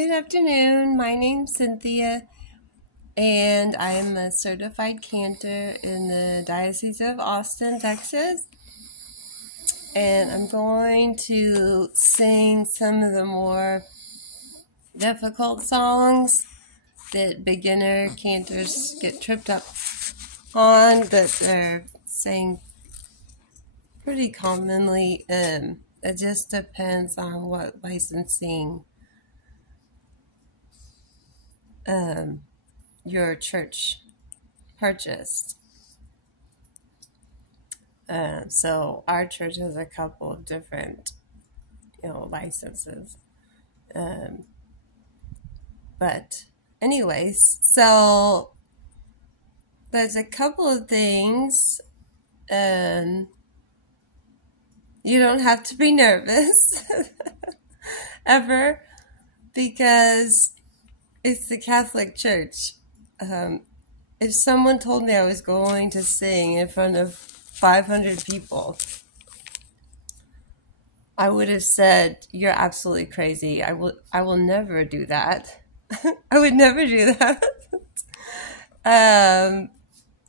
Good afternoon. My name's Cynthia, and I'm a certified cantor in the Diocese of Austin, Texas. And I'm going to sing some of the more difficult songs that beginner cantors get tripped up on, but they're sang pretty commonly. It just depends on what licensing your church purchased. So our church has a couple of different, licenses. But anyways, so there's a couple of things. You don't have to be nervous ever, because it's the Catholic Church. If someone told me I was going to sing in front of 500 people, I would have said, "You're absolutely crazy. I will never do that." I would never do that. And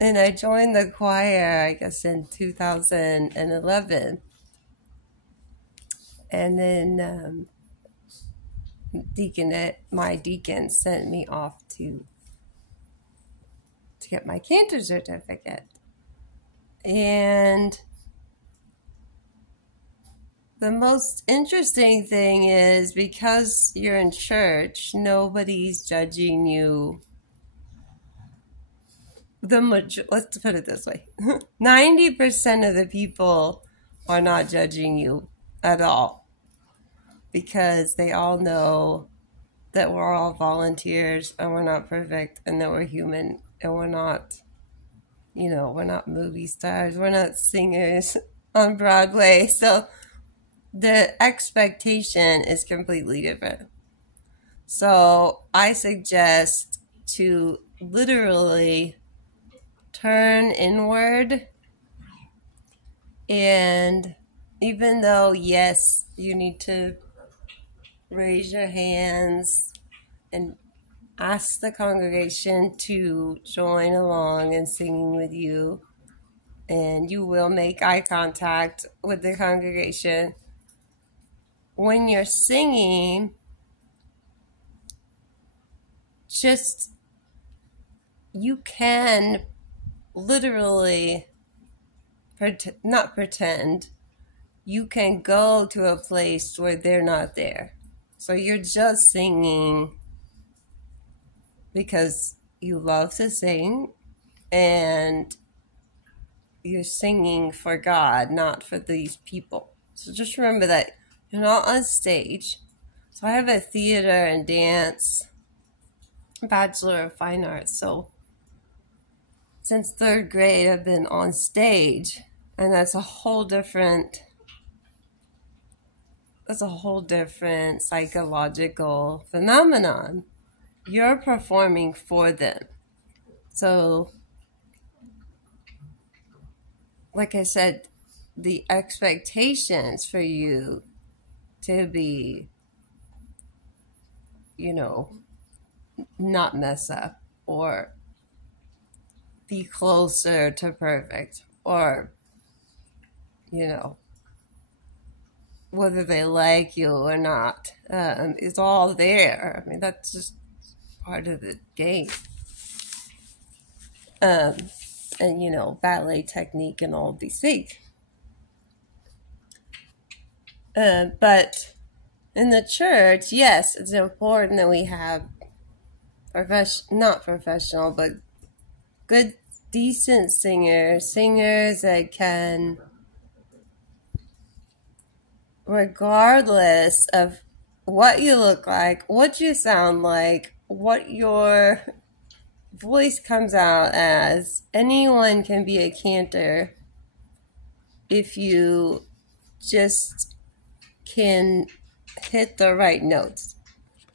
I joined the choir, I guess, in 2011. And then my deacon sent me off to get my Cantor certificate. And the most interesting thing is, because you're in church, nobody's judging you. Let's put it this way. 90% of the people are not judging you at all, because they all know that we're all volunteers and we're not perfect, and that we're human, and we're not, we're not movie stars, we're not singers on Broadway. So the expectation is completely different. So I suggest to literally turn inward, and even though, yes, you need to raise your hands and ask the congregation to join along in singing with you, and you will make eye contact with the congregation. When you're singing, you can literally not pretend. You can go to a place where they're not there. So you're just singing because you love to sing, and you're singing for God, not for these people. So just remember that you're not on stage. So I have a theater and dance Bachelor of Fine Arts. So since third grade, I've been on stage, and that's a whole different psychological phenomenon. You're performing for them. So, like I said, the expectations for you to be, not mess up, or be closer to perfect, or, whether they like you or not, it's all there. I mean, that's just part of the game. And, ballet technique and all these things. But in the church, yes, it's important that we have not professional, but good, decent singers that can, regardless of what you look like, what you sound like, what your voice comes out as, anyone can be a cantor if you just can hit the right notes.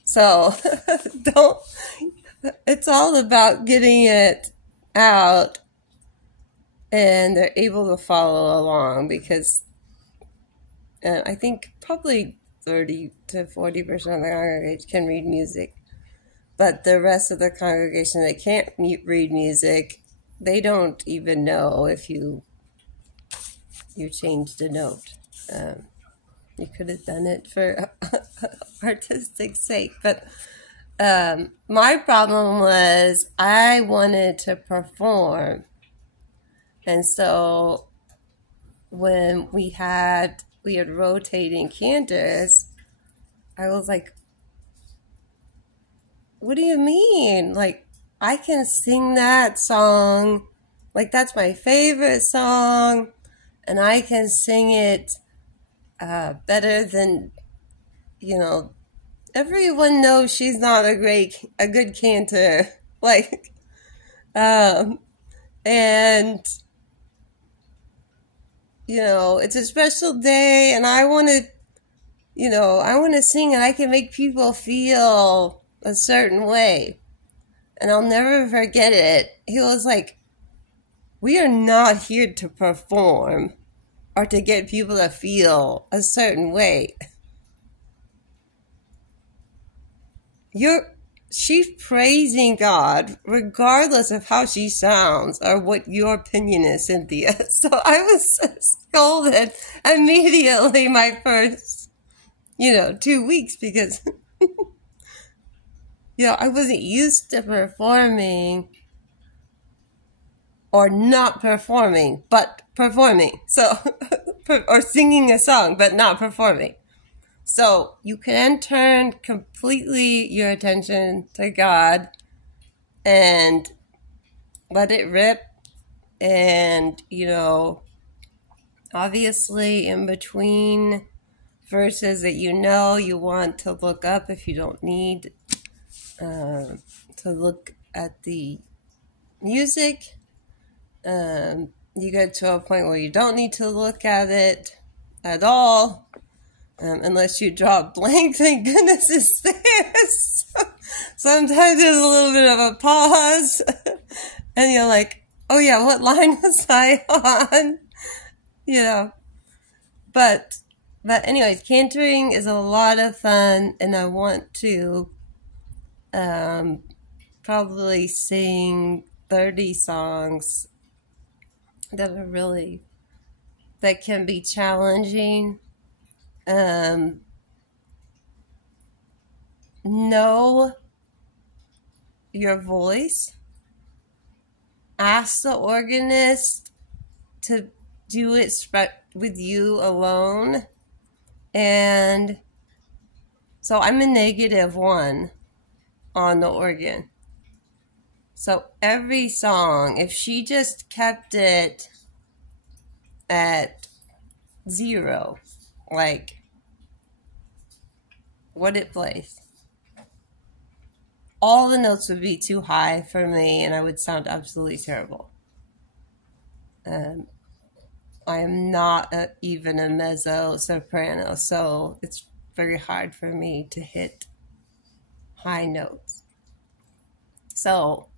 So it's all about getting it out, and they're able to follow along, because I think probably 30 to 40% of the congregation can read music. But the rest of the congregation that can't read music, they don't even know if you changed a note. You could have done it for artistic sake. But my problem was I wanted to perform. And so when we had rotating cantors, I was like, what do you mean? Like, I can sing that song. Like, that's my favorite song. And I can sing it better than, everyone knows she's not a good cantor. Like, and, it's a special day and I want to sing and I can make people feel a certain way. And I'll never forget it. He was like, we are not here to perform or to get people to feel a certain way. She's praising God regardless of how she sounds or what your opinion is, Cynthia. So I was scolded immediately my first, 2 weeks because, I wasn't used to performing or not performing, but performing. So, or singing a song, but not performing. So you can turn completely your attention to God and let it rip. And, obviously in between verses that you want to look up if you don't need to look at the music. You get to a point where you don't need to look at it at all. Unless you draw a blank, thank goodness it's there. So, sometimes there's a little bit of a pause. And you're like, oh yeah, what line was I on? But anyways, cantoring is a lot of fun. And I want to probably sing 30 songs that can be challenging. Know your voice. Ask the organist to do it with you alone. And so I'm a -1 on the organ. So every song, if she just kept it at 0, like what it plays, all the notes would be too high for me and I would sound absolutely terrible. I am not even a mezzo soprano, so it's very hard for me to hit high notes. So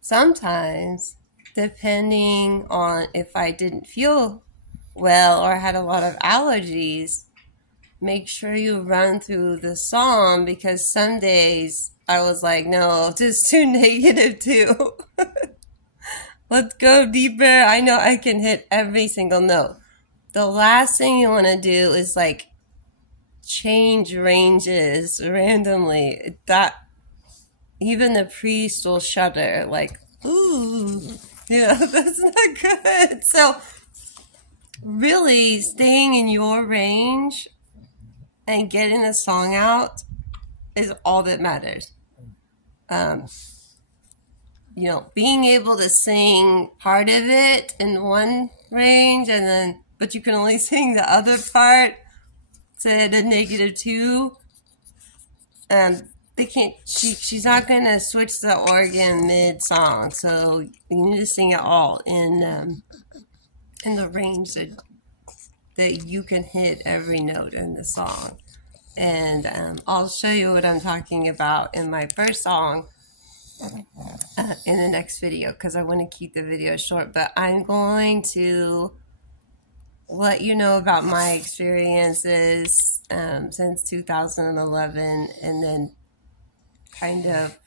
sometimes, depending on if I didn't feel well or had a lot of allergies, make sure you run through the song, because some days I was like, no, just too -2. Let's go deeper. I know I can hit every single note. The last thing you want to do is like change ranges randomly. That even the priest will shudder, like, ooh, that's not good. So really staying in your range and getting the song out is all that matters. Being able to sing part of it in one range but you can only sing the other part to the -2. She's not going to switch the organ mid-song, so you need to sing it all in the range that you can hit every note in the song. And I'll show you what I'm talking about in my first song in the next video, because I want to keep the video short. But I'm going to let you know about my experiences since 2011, and then kind of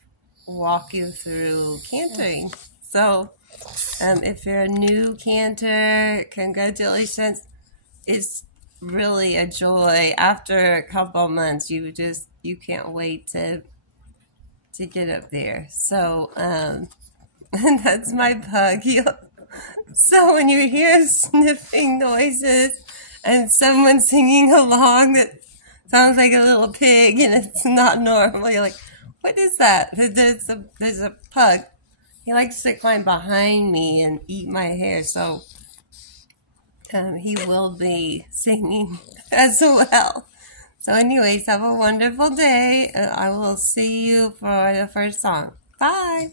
walk you through cantoring. So, if you're a new cantor, congratulations. It's really a joy. After a couple months, you can't wait to get up there. So, and that's my pug. So when you hear sniffing noises and someone singing along that sounds like a little pig and it's not normal, you're like, what is that? There's a pug. He likes to climb behind me and eat my hair, so he will be singing as well. So anyways, have a wonderful day. I will see you for the first song. Bye.